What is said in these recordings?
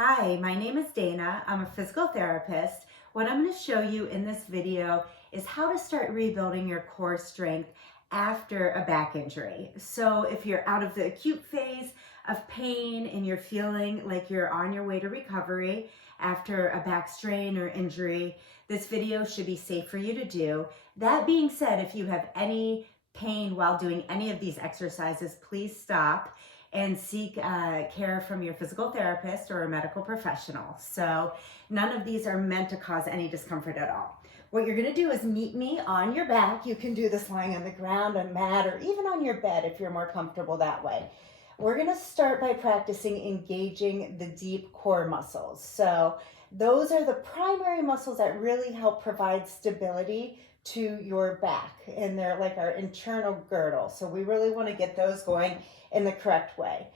Hi, my name is Dana. I'm a physical therapist. What I'm going to show you in this video is how to start rebuilding your core strength after a back injury. So if you're out of the acute phase of pain and you're feeling like you're on your way to recovery after a back strain or injury, this video should be safe for you to do. That being said, if you have any pain while doing any of these exercises, please stop and seek care from your physical therapist or a medical professional. So none of these are meant to cause any discomfort at all. What you're gonna do is meet me on your back. You can do this lying on the ground, on mat, or even on your bed if you're more comfortable that way. We're gonna start by practicing engaging the deep core muscles. So those are the primary muscles that really help provide stability to your back, and they're like our internal girdle. So we really want to get those going in the correct way.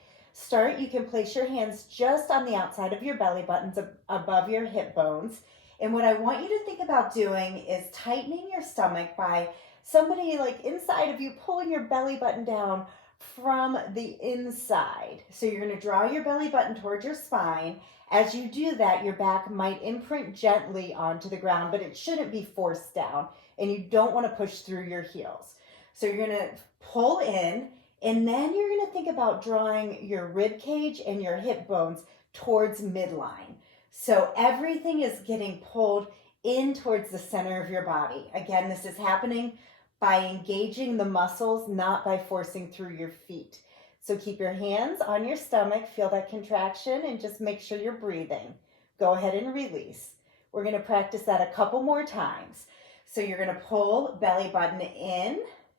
You can place your hands just on the outside of your belly buttons above your hip bones. And what I want you to think about doing is tightening your stomach by somebody like inside of you pulling your belly button down from the inside. So you're going to draw your belly button towards your spine. As you do that, your back might imprint gently onto the ground, but it shouldn't be forced down, and you don't want to push through your heels. So you're going to pull in, and then you're going to think about drawing your rib cage and your hip bones towards midline. So everything is getting pulled in towards the center of your body. Again, this is happening by engaging the muscles, not by forcing through your feet. So keep your hands on your stomach, feel that contraction, and just make sure you're breathing. Go ahead and release. We're going to practice that a couple more times. So you're going to pull belly button in,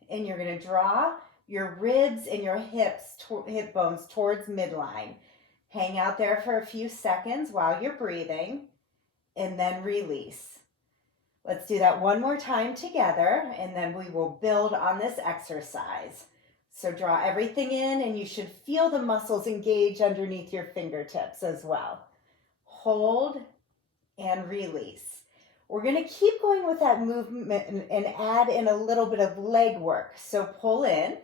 and you're going to draw your ribs and your hip bones towards midline. Hang out there for a few seconds while you're breathing, and then release. Let's do that one more time together, and then we will build on this exercise. So draw everything in, and you should feel the muscles engage underneath your fingertips as well. Hold and release. We're going to keep going with that movement and add in a little bit of leg work. So pull in,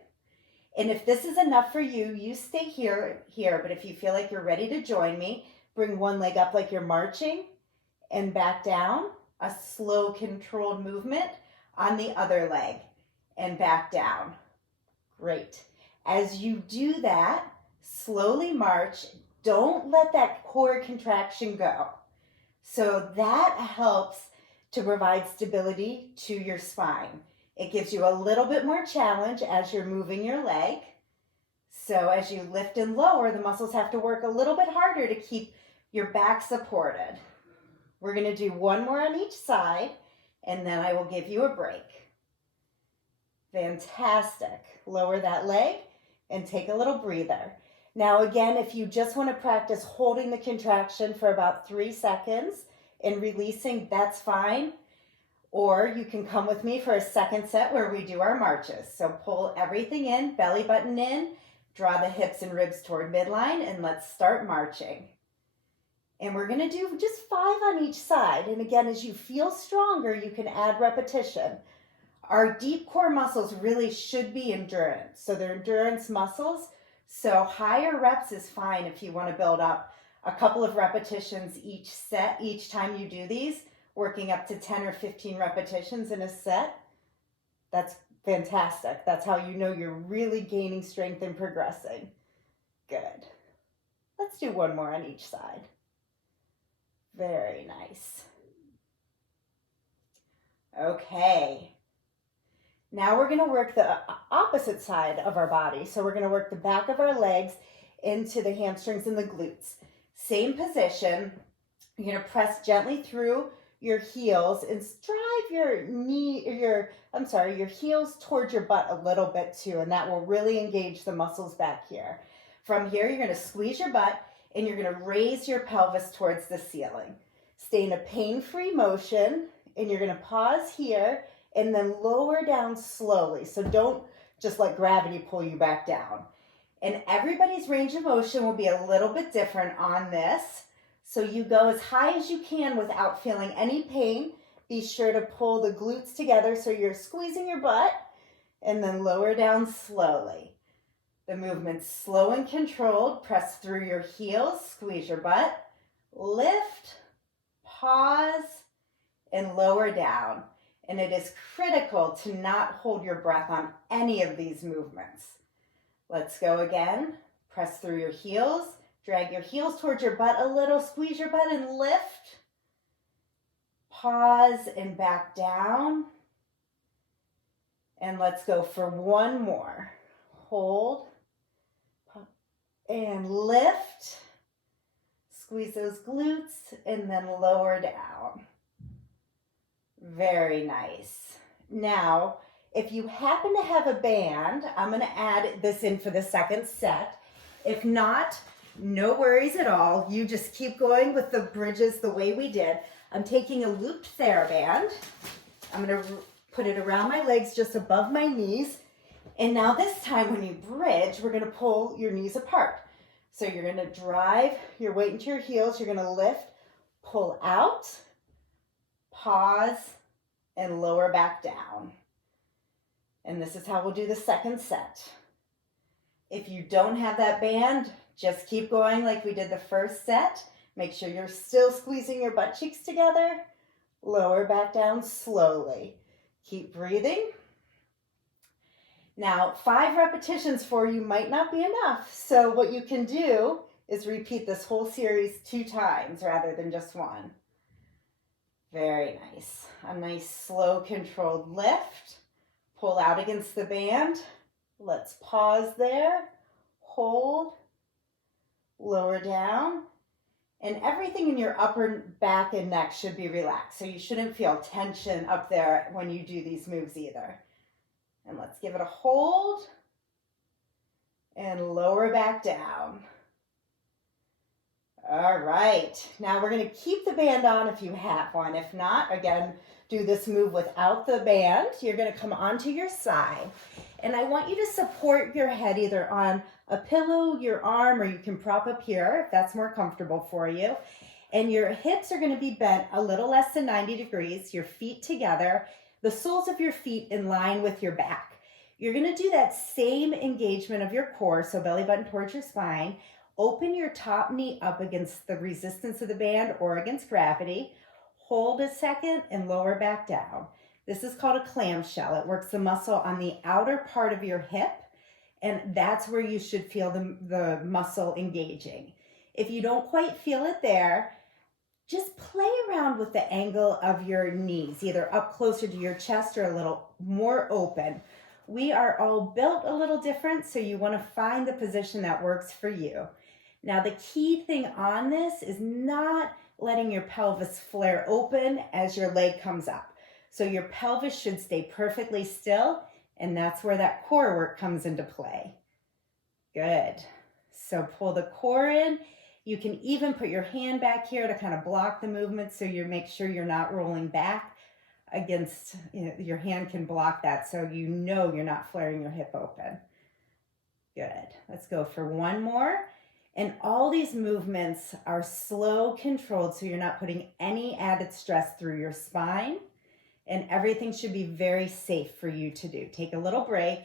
and if this is enough for you, you stay here, but if you feel like you're ready to join me, bring one leg up like you're marching and back down. A slow, controlled movement on the other leg and back down. Great. As you do that, slowly march. Don't let that core contraction go. So that helps to provide stability to your spine. It gives you a little bit more challenge as you're moving your leg. So as you lift and lower, the muscles have to work a little bit harder to keep your back supported. We're going to do one more on each side, and then I will give you a break. Fantastic. Lower that leg and take a little breather. Now again, if you just want to practice holding the contraction for about 3 seconds and releasing, that's fine. Or you can come with me for a second set where we do our marches. So pull everything in, belly button in, draw the hips and ribs toward midline, and let's start marching. And we're going to do just 5 on each side. And again, as you feel stronger, you can add repetition. Our deep core muscles really should be endurance. So they're endurance muscles. So higher reps is fine if you want to build up a couple of repetitions each set, each time you do these, working up to 10 or 15 repetitions in a set. That's fantastic. That's how you know you're really gaining strength and progressing. Good. Let's do one more on each side. Very nice. Okay. Now we're going to work the opposite side of our body. So we're going to work the back of our legs into the hamstrings and the glutes. Same position. You're going to press gently through your heels and drive your heels towards your butt a little bit too, and that will really engage the muscles back here. From here, you're going to squeeze your butt, and you're going to raise your pelvis towards the ceiling. Stay in a pain-free motion, and you're going to pause here and then lower down slowly. So don't just let gravity pull you back down. And everybody's range of motion will be a little bit different on this. So you go as high as you can without feeling any pain. Be sure to pull the glutes together so you're squeezing your butt, and then lower down slowly. The movement's slow and controlled. Press through your heels, squeeze your butt, lift, pause, and lower down. And it is critical to not hold your breath on any of these movements. Let's go again. Press through your heels. Drag your heels towards your butt a little. Squeeze your butt and lift. Pause and back down. And let's go for one more. Hold and lift. Squeeze those glutes and then lower down. Very nice. Now, if you happen to have a band, I'm going to add this in for the second set. If not, no worries at all. You just keep going with the bridges the way we did. I'm taking a looped TheraBand. I'm going to put it around my legs just above my knees. And now this time when you bridge, we're going to pull your knees apart. So you're going to drive your weight into your heels. You're going to lift, pull out, pause, and lower back down. And this is how we'll do the second set. If you don't have that band, just keep going like we did the first set. Make sure you're still squeezing your butt cheeks together. Lower back down slowly. Keep breathing. Now, 5 repetitions for you might not be enough. So what you can do is repeat this whole series 2 times rather than just 1. Very nice. A nice slow controlled lift. Pull out against the band. Let's pause there. Hold. Lower down. And everything in your upper back and neck should be relaxed. So you shouldn't feel tension up there when you do these moves either. And let's give it a hold. And lower back down. All right. Now we're going to keep the band on if you have one. If not, again, do this move without the band. You're going to come onto your side. And I want you to support your head either on a pillow, your arm, or you can prop up here if that's more comfortable for you. And your hips are going to be bent a little less than 90 degrees, your feet together, the soles of your feet in line with your back. You're going to do that same engagement of your core, so belly button towards your spine. Open your top knee up against the resistance of the band or against gravity. Hold a second and lower back down. This is called a clamshell. It works the muscle on the outer part of your hip, and that's where you should feel the muscle engaging. If you don't quite feel it there, just play around with the angle of your knees, either up closer to your chest or a little more open. We are all built a little different, so you want to find the position that works for you. Now, the key thing on this is not letting your pelvis flare open as your leg comes up. So your pelvis should stay perfectly still, and that's where that core work comes into play. Good. So pull the core in. You can even put your hand back here to kind of block the movement so you make sure you're not rolling back against, your hand can block that so you know you're not flaring your hip open. Good. Let's go for one more. And all these movements are slow, controlled, so you're not putting any added stress through your spine. And everything should be very safe for you to do. Take a little break.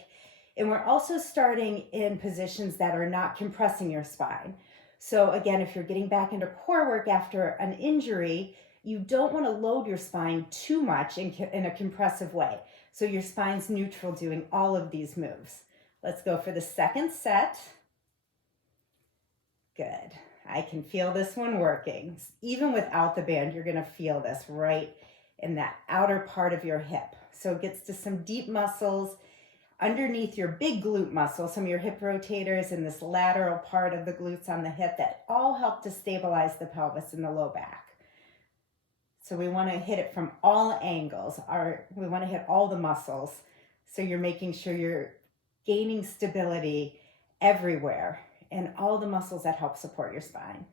And we're also starting in positions that are not compressing your spine. So again, if you're getting back into core work after an injury, you don't want to load your spine too much in a compressive way. So your spine's neutral doing all of these moves. Let's go for the second set. Good. I can feel this one working. Even without the band, you're going to feel this right in that outer part of your hip. So it gets to some deep muscles underneath your big glute muscle, some of your hip rotators and this lateral part of the glutes on the hip that all help to stabilize the pelvis and the low back. So we want to hit it from all angles. We want to hit all the muscles. So you're making sure you're gaining stability everywhere and all the muscles that help support your spine.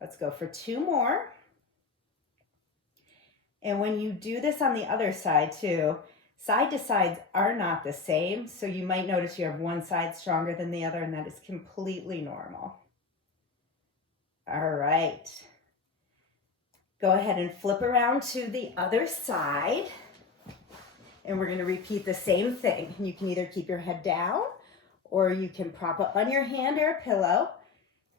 Let's go for 2 more. And when you do this on the other side too, side to sides are not the same. So you might notice you have one side stronger than the other, and that is completely normal. All right. Go ahead and flip around to the other side. And we're going to repeat the same thing. You can either keep your head down or you can prop up on your hand or a pillow.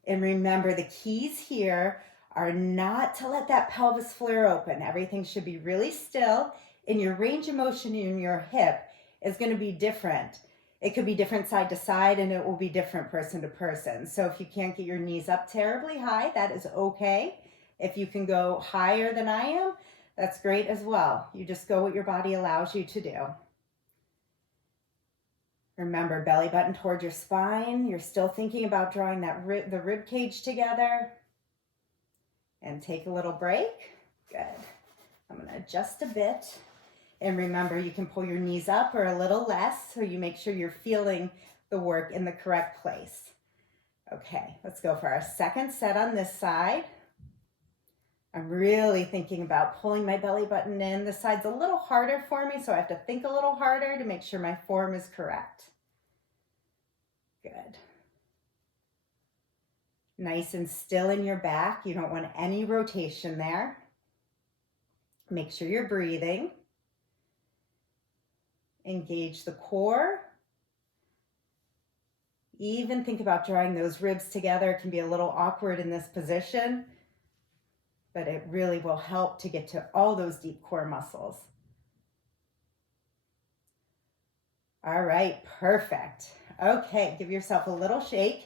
And remember, the keys here are not to let that pelvis flare open. Everything should be really still, and your range of motion in your hip is going to be different. It could be different side to side, and it will be different person to person. So if you can't get your knees up terribly high, that is okay. If you can go higher than I am, that's great as well. You just go what your body allows you to do. Remember, belly button towards your spine. You're still thinking about drawing that the rib cage together. And take a little break. Good. I'm going to adjust a bit. And remember, you can pull your knees up or a little less so you make sure you're feeling the work in the correct place. Okay, let's go for our second set on this side. I'm really thinking about pulling my belly button in. This side's a little harder for me, so I have to think a little harder to make sure my form is correct. Good. Nice and still in your back. You don't want any rotation there. Make sure you're breathing. Engage the core. Even think about drawing those ribs together. It can be a little awkward in this position, but it really will help to get to all those deep core muscles. All right, perfect. Okay, give yourself a little shake.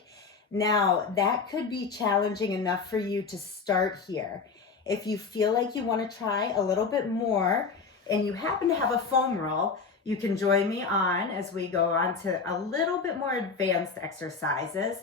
Now, that could be challenging enough for you to start here. If you feel like you want to try a little bit more and you happen to have a foam roll, you can join me on as we go on to a little bit more advanced exercises.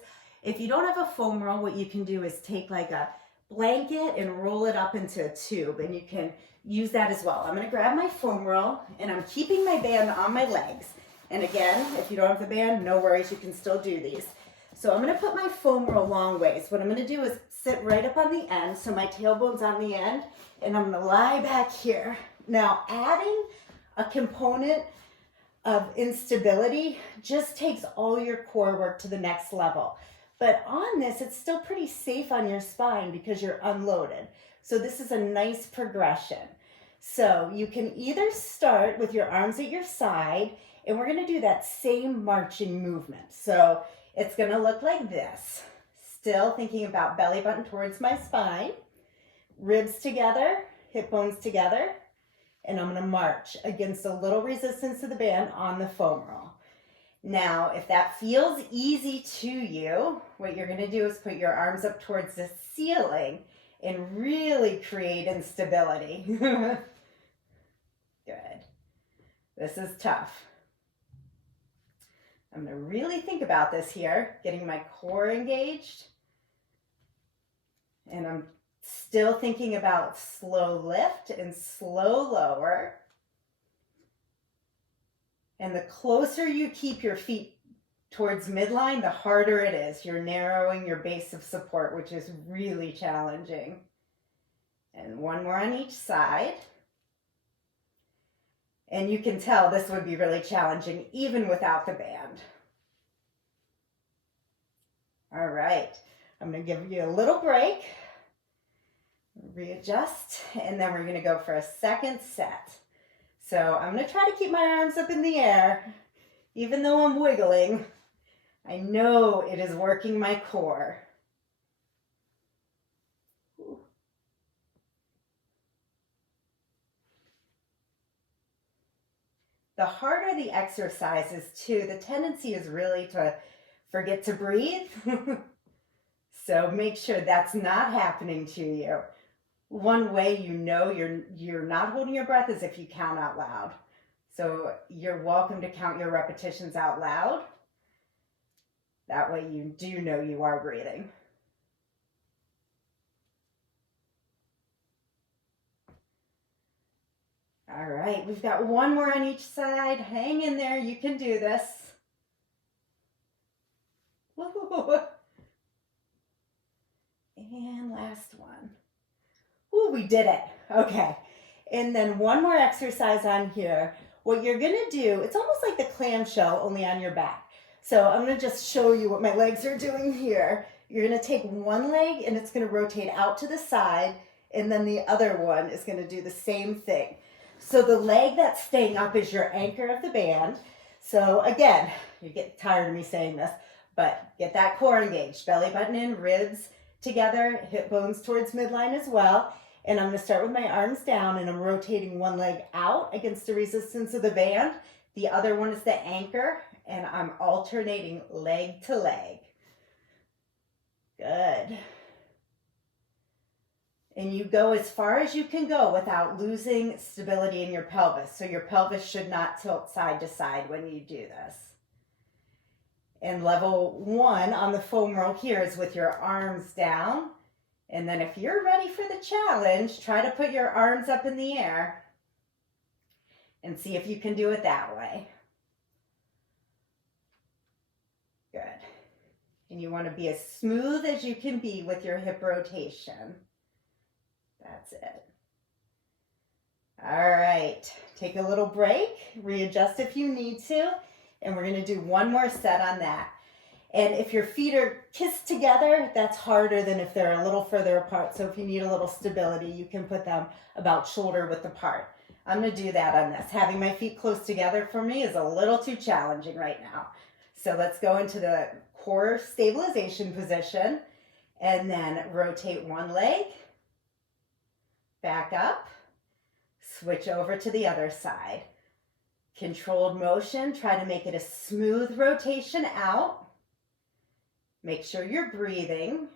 If you don't have a foam roll, what you can do is take like a blanket and roll it up into a tube, and you can use that as well. I'm going to grab my foam roll, and I'm keeping my band on my legs. And again, if you don't have the band, no worries, you can still do these. So I'm going to put my foam roll long ways. What I'm going to do is sit right up on the end, so my tailbone's on the end, and I'm going to lie back here. Now, adding a component of instability just takes all your core work to the next level. But on this, it's still pretty safe on your spine because you're unloaded. So this is a nice progression. So you can either start with your arms at your side, and we're going to do that same marching movement. So it's going to look like this. Still thinking about belly button towards my spine, ribs together, hip bones together, and I'm going to march against a little resistance to the band on the foam roll. Now, if that feels easy to you, what you're going to do is put your arms up towards the ceiling and really create instability. Good. This is tough. I'm going to really think about this here, getting my core engaged. And I'm still thinking about slow lift and slow lower. And the closer you keep your feet towards midline, the harder it is. You're narrowing your base of support, which is really challenging. And one more on each side. And you can tell this would be really challenging even without the band. All right, I'm going to give you a little break, readjust, and then we're going to go for a second set. So I'm going to try to keep my arms up in the air, even though I'm wiggling. I know it is working my core. The harder the exercise is too, the tendency is really to forget to breathe. So make sure that's not happening to you. One way you know you're not holding your breath is if you count out loud. So you're welcome to count your repetitions out loud. That way you do know you are breathing. All right, we've got one more on each side. Hang in there, you can do this. Woo. And last one. Ooh, we did it. Okay. And then one more exercise on here. What you're going to do, it's almost like the clamshell, only on your back. So I'm going to just show you what my legs are doing here. You're going to take one leg and it's going to rotate out to the side, and then the other one is going to do the same thing. So the leg that's staying up is your anchor of the band. So again, you get tired of me saying this, but get that core engaged. Belly button in, ribs together, hip bones towards midline as well. And I'm gonna start with my arms down and I'm rotating one leg out against the resistance of the band. The other one is the anchor and I'm alternating leg to leg. Good. And you go as far as you can go without losing stability in your pelvis. So your pelvis should not tilt side to side when you do this. And level 1 on the foam roll here is with your arms down. And then if you're ready for the challenge, try to put your arms up in the air and see if you can do it that way. Good. And you want to be as smooth as you can be with your hip rotation. That's it. All right, take a little break, readjust if you need to, and we're gonna do one more set on that. And if your feet are kissed together, that's harder than if they're a little further apart. So if you need a little stability, you can put them about shoulder width apart. I'm gonna do that on this. Having my feet close together for me is a little too challenging right now. So let's go into the core stabilization position and then rotate one leg, back up, switch over to the other side. Controlled motion, try to make it a smooth rotation out. Make sure you're breathing.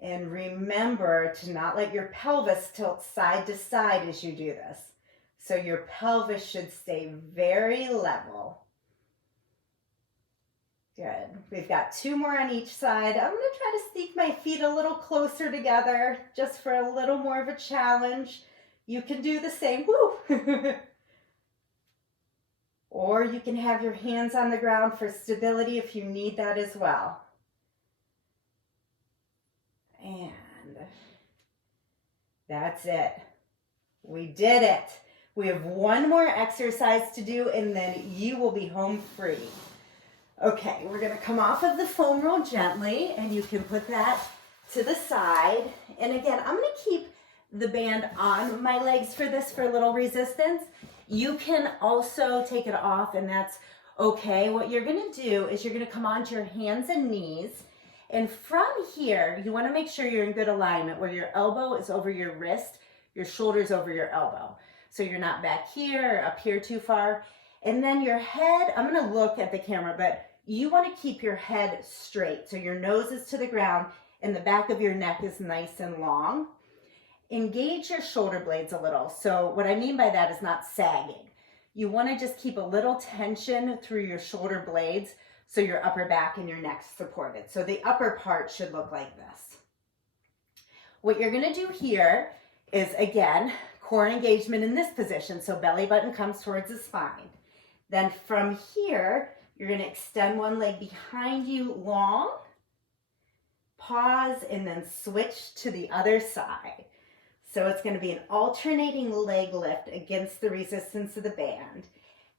And remember to not let your pelvis tilt side to side as you do this. So your pelvis should stay very level. Good. We've got 2 more on each side. I'm going to try to sneak my feet a little closer together just for a little more of a challenge. You can do the same. Woo! Or you can have your hands on the ground for stability if you need that as well. And that's it. We did it. We have one more exercise to do and then you will be home free. Okay, we're gonna come off of the foam roll gently and you can put that to the side. And again, I'm gonna keep the band on my legs for this for a little resistance. You can also take it off and that's okay. What you're gonna do is you're gonna come onto your hands and knees. And from here, you wanna make sure you're in good alignment where your elbow is over your wrist, your shoulder's over your elbow. So you're not back here or up here too far. And then your head, I'm gonna look at the camera, but you wanna keep your head straight. So your nose is to the ground and the back of your neck is nice and long. Engage your shoulder blades a little. So what I mean by that is not sagging. You wanna just keep a little tension through your shoulder blades so your upper back and your neck's supported. So the upper part should look like this. What you're gonna do here is, again, core engagement in this position. So belly button comes towards the spine. Then from here, you're gonna extend one leg behind you long, pause, and then switch to the other side. So it's gonna be an alternating leg lift against the resistance of the band.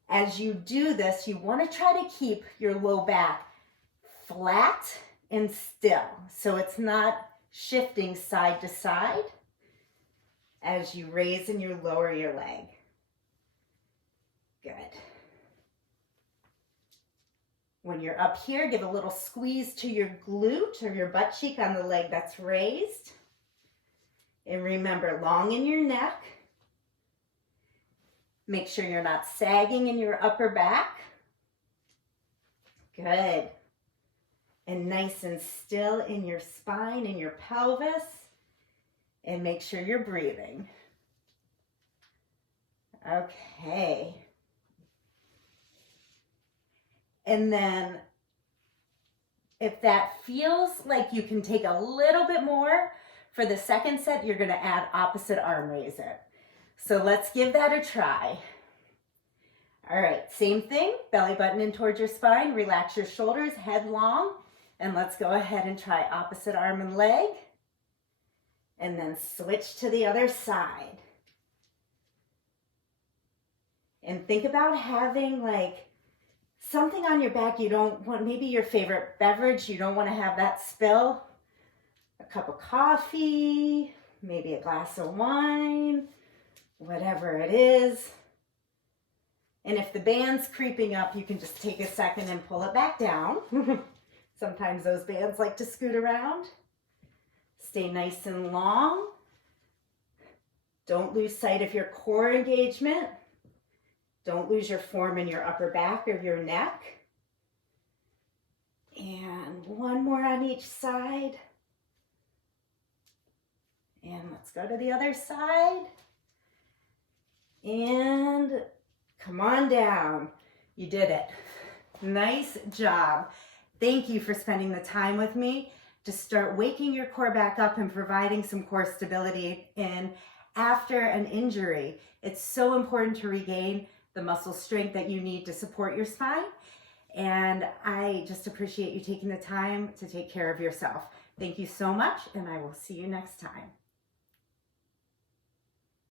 As you do this, you wanna try to keep your low back flat and still. So it's not shifting side to side as you raise and you lower your leg. Good. When you're up here, give a little squeeze to your glute or your butt cheek on the leg that's raised. And remember, long in your neck. Make sure you're not sagging in your upper back. Good. And nice and still in your spine and your pelvis. And make sure you're breathing. Okay. And then if that feels like you can take a little bit more, for the second set, you're gonna add opposite arm raise it. So let's give that a try. All right, same thing, belly button in towards your spine, relax your shoulders, head long, and let's go ahead and try opposite arm and leg. And then switch to the other side. And think about having like something on your back you don't want, maybe your favorite beverage, you don't want to have that spill. A cup of coffee, maybe a glass of wine, whatever it is. And if the band's creeping up, you can just take a second and pull it back down. Sometimes those bands like to scoot around. Stay nice and long. Don't lose sight of your core engagement. Don't lose your form in your upper back or your neck. And one more on each side. And let's go to the other side. And come on down. You did it. Nice job. Thank you for spending the time with me to start waking your core back up and providing some core stability in after an injury. It's so important to regain the muscle strength that you need to support your spine. And I just appreciate you taking the time to take care of yourself. Thank you so much, and I will see you next time.